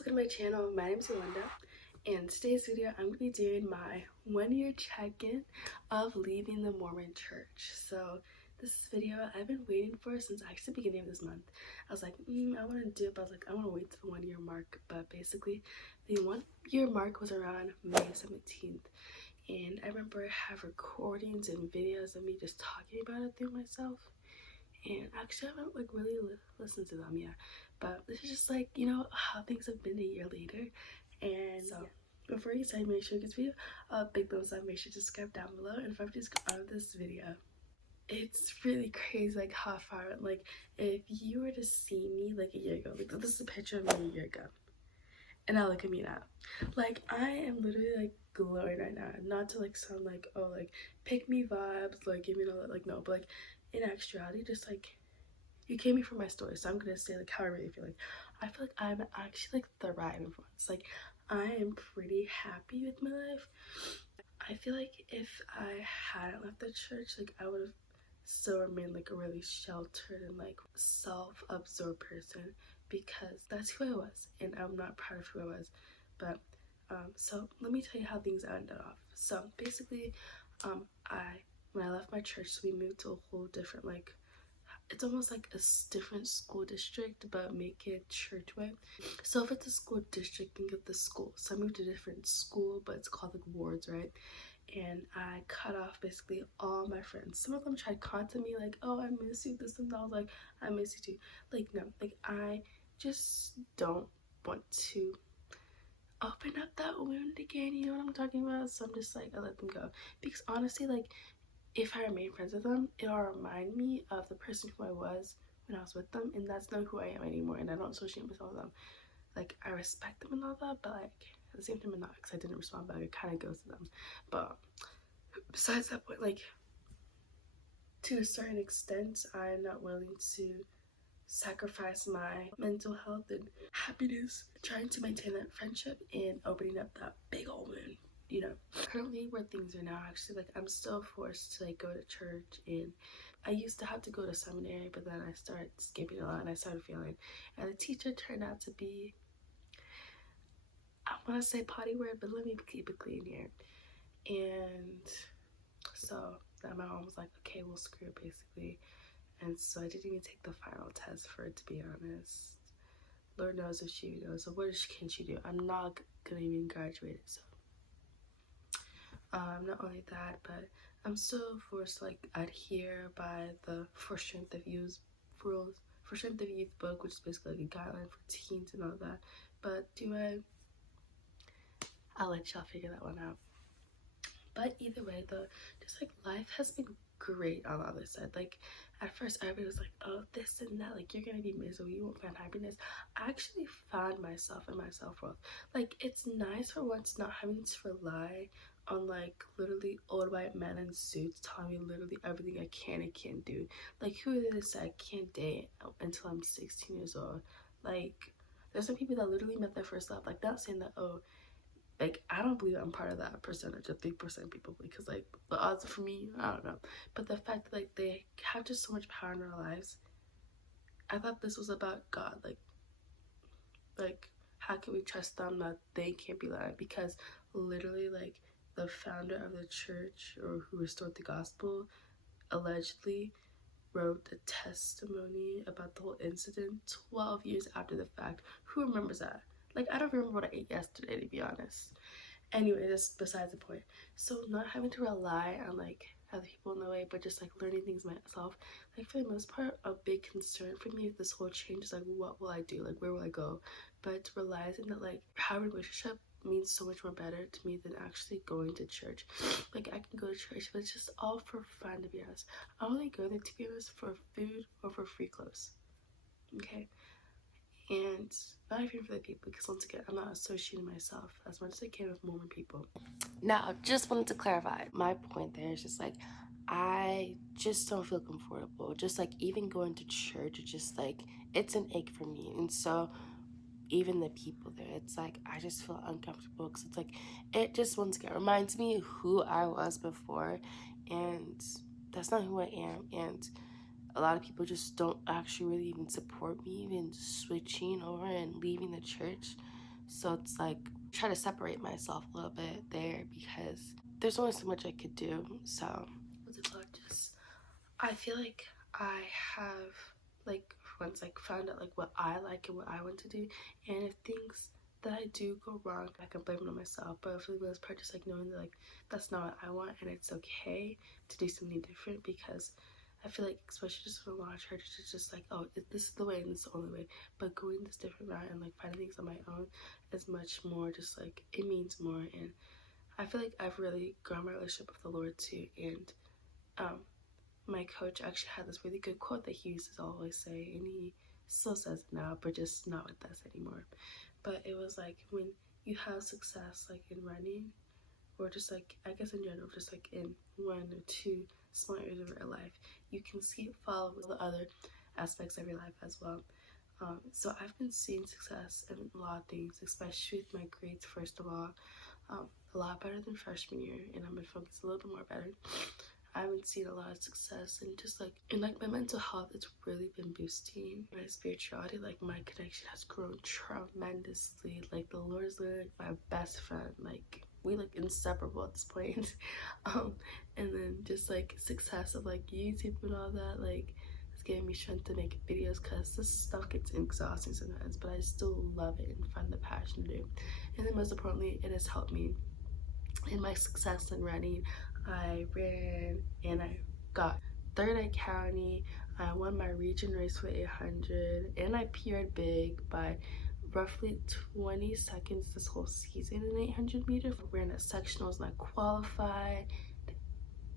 welcome to my channel. My name is Yolanda, and in today's video I'm going to be doing my 1-year check-in of leaving the Mormon church. So this video I've been waiting for since actually the beginning of this month. I was like, I want to do it, but I was like, I want to wait to the 1-year mark. But basically the 1-year mark was around May 17th. And I remember I have recordings and videos of me just talking about it through myself. And actually I haven't like really listened to them yet, but this is just like, you know, how things have been a year later. And so before you decide, make sure you give this video a big thumbs up, make sure to subscribe down below, and if I just got out of this video, it's really crazy like how far, like if you were to see me like a year ago, like this is a picture of me a year ago, and now look at me now. Like I am literally like glowing right now. Not to like sound like, oh, like pick me vibes, like give me all that, like no, but like in actuality, just like you came here for my story, so I'm gonna say like how I really feel. Like I feel like I'm actually like thriving for once. Like I am pretty happy with my life. I feel like if I hadn't left the church, like I would have still remained like a really sheltered and like self-absorbed person, because that's who I was and I'm not proud of who I was. But so let me tell you how things ended off. So basically when I left my church, so we moved to a whole different, like it's almost like a different school district, but make it church way. So if it's a school district, think of the school. So I moved to a different school, but it's called like wards, right? And I cut off basically all my friends. Some of them tried to contact me like, oh, I miss you, this and that. I was like, I miss you too. Like no, like I just don't want to open up that wound again, you know what I'm talking about? So I'm just like, I let them go, because honestly, like if I remain friends with them, it'll remind me of the person who I was when I was with them, and that's not who I am anymore, and I don't associate myself with them. Like I respect them and all that, but like at the same time I'm not, because I didn't respond back. It kind of goes to them. But besides that point, like to a certain extent, I'm not willing to sacrifice my mental health and happiness trying to maintain that friendship and opening up that big old wound, you know. Currently where things are now, actually, like I'm still forced to like go to church, and I used to have to go to seminary, but then I started skipping a lot and I started failing, and the teacher turned out to be, I want to say potty word, but let me keep it clean here. And so then my mom was like, okay, we'll screw it, basically. And so I didn't even take the final test for it, to be honest. Lord knows if she even knows. So what can she do? I'm not gonna even graduate. So not only that, but I'm still forced to like adhere by the For Strength of Youth rules, For Strength of Youth book, which is basically like a guideline for teens and all that. But I'll let y'all figure that one out. But either way, though, just like life has been great on the other side. Like at first everybody was like, oh, this and that, like you're gonna be miserable, you won't find happiness. I actually found myself in my self-worth. Like it's nice for once not having to rely on like literally old white men in suits telling me literally everything I can and can't do. Like who is this that I can't date until I'm 16 years old? Like there's some people that literally met their first love. Like not saying that, oh, like I don't believe I'm part of that percentage of 3% people, because like the odds for me, I don't know. But the fact that like they have just so much power in our lives, I thought this was about God. Like how can we trust them that they can't be lying? Because literally like the founder of the church, or who restored the gospel, allegedly wrote a testimony about the whole incident 12 years after the fact. Who remembers that? Like I don't remember what I ate yesterday, to be honest. Anyway, that's besides the point. So not having to rely on like other people in the way, but just like learning things myself, like for the most part, a big concern for me with this whole change is like, what will I do? Like where will I go? But realizing that like having a relationship means so much more better to me than actually going to church. Like I can go to church, but it's just all for fun, to be honest. I only go there, to be honest, for food or for free clothes. Okay? And not even for the people, because once again, I'm not associating myself as much as I can with Mormon people. Now, just wanted to clarify, my point there is just like, I just don't feel comfortable. Just like even going to church, it's just like, it's an ache for me. And so even the people there, it's like, I just feel uncomfortable, because it's like, it just once again reminds me of who I was before, and that's not who I am. And a lot of people just don't actually really even support me even switching over and leaving the church. So it's like try to separate myself a little bit there because there's only so much I could do. So what's it called? Just I feel like I have like once like found out like what I like and what I want to do, and if things that I do go wrong, I can blame it on myself. But for the most part, just like knowing that like that's not what I want, and it's okay to do something different, because I feel like especially just with a lot of churches, it's just like, oh, this is the way and this is the only way. But going this different route and like finding things on my own is much more just like it means more. And I feel like I've really grown my relationship with the Lord too. And my coach actually had this really good quote that he used to always say, and he still says it now, but just not with us anymore. But it was like, when you have success like in running, or just like I guess in general, just like in one or two small areas of your life, you can see it follow with the other aspects of your life as well. So I've been seeing success in a lot of things, especially with my grades. First of all, a lot better than freshman year, and I've been focused a little bit more better. I haven't seen a lot of success, and just like in like my mental health, it's really been boosting. My spirituality, like my connection has grown tremendously. Like the Lord is literally like my best friend. Like we look inseparable at this point. And then just like success of like YouTube and all that, like it's giving me strength to make videos, because this stuff gets exhausting sometimes, but I still love it and find the passion to do. And then most importantly, it has helped me in my success in running. I ran and I got third at county. I won my region race with 800, and I PR'd big by roughly 20 seconds this whole season in 800 meters. I ran at sectionals and I qualified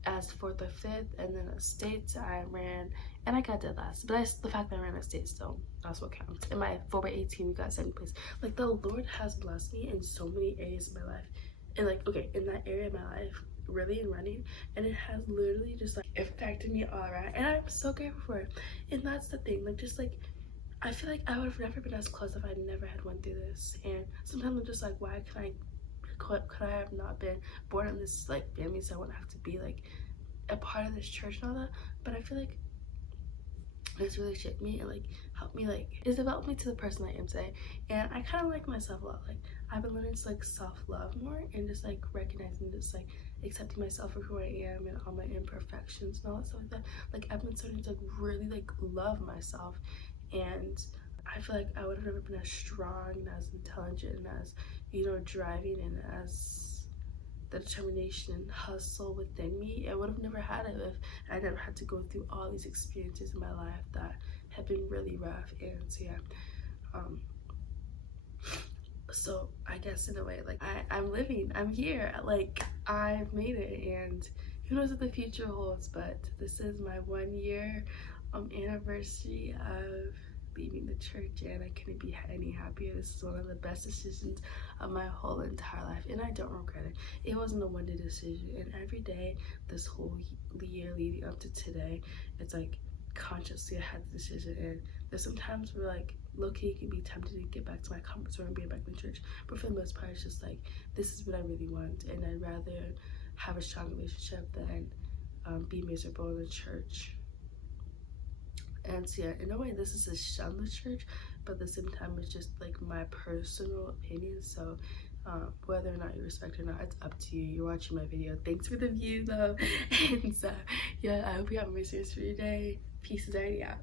as 4th or 5th, and then at states I ran and I got dead last. But the fact that I ran at states still, that's what counts. In my 4x18 we got 2nd place. Like the Lord has blessed me in so many areas of my life. And like, okay, in that area of my life, really in running, and it has literally just like affected me all around, and I'm so grateful for it. And that's the thing, like just like I feel like I would have never been as close if I never had went through this. And sometimes I'm just like, why could I have not been born in this like family, so I wouldn't have to be like a part of this church and all that. But I feel like it's really shaped me and like helped me, like it's developed me to the person I am today. And I kind of like myself a lot. Like I've been learning to like self-love more, and just like recognizing, just like accepting myself for who I am and all my imperfections and all that stuff like that. Like I've been starting to like really like love myself, and I feel like I would have never been as strong and as intelligent and as, you know, driving and as the determination and hustle within me. I would have never had it if I never had to go through all these experiences in my life that have been really rough. And so yeah, so I guess in a way, like I'm living, I'm here, like I've made it, and who knows what the future holds. But this is my 1 year anniversary of leaving the church, and I couldn't be any happier. This is one of the best decisions of my whole entire life, and I don't regret it. It wasn't a one-day decision, and every day this whole year leading up to today, it's like consciously I had the decision. And there's sometimes where like low-key you can be tempted to get back to my comfort zone and be back in church, but for the most part it's just like, this is what I really want, and I'd rather have a strong relationship than be miserable in the church. And so yeah, in a way this is a shun the church, but at the same time it's just like my personal opinion. So whether or not you respect it or not, it's up to you. You're watching my video. Thanks for the view though. And so yeah, I hope you have a mysterious for your day. Peace is already out.